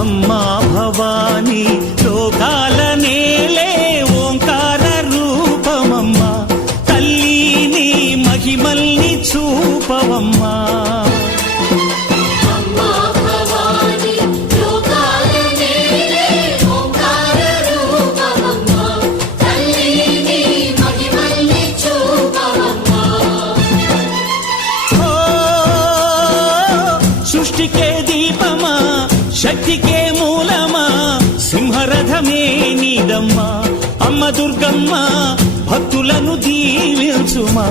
అమ్మా భవానీ లోకాల నేలే ఓంకార రూపమమ్మా, తల్లి నీ మహిమల్ని చూపవమ్మా. సృష్టికే దీపమా, శక్తికే మూలమా, సింహరథమే నీదమ్మా. అమ్మ దుర్గమ్మ భక్తులను దీవించుమా.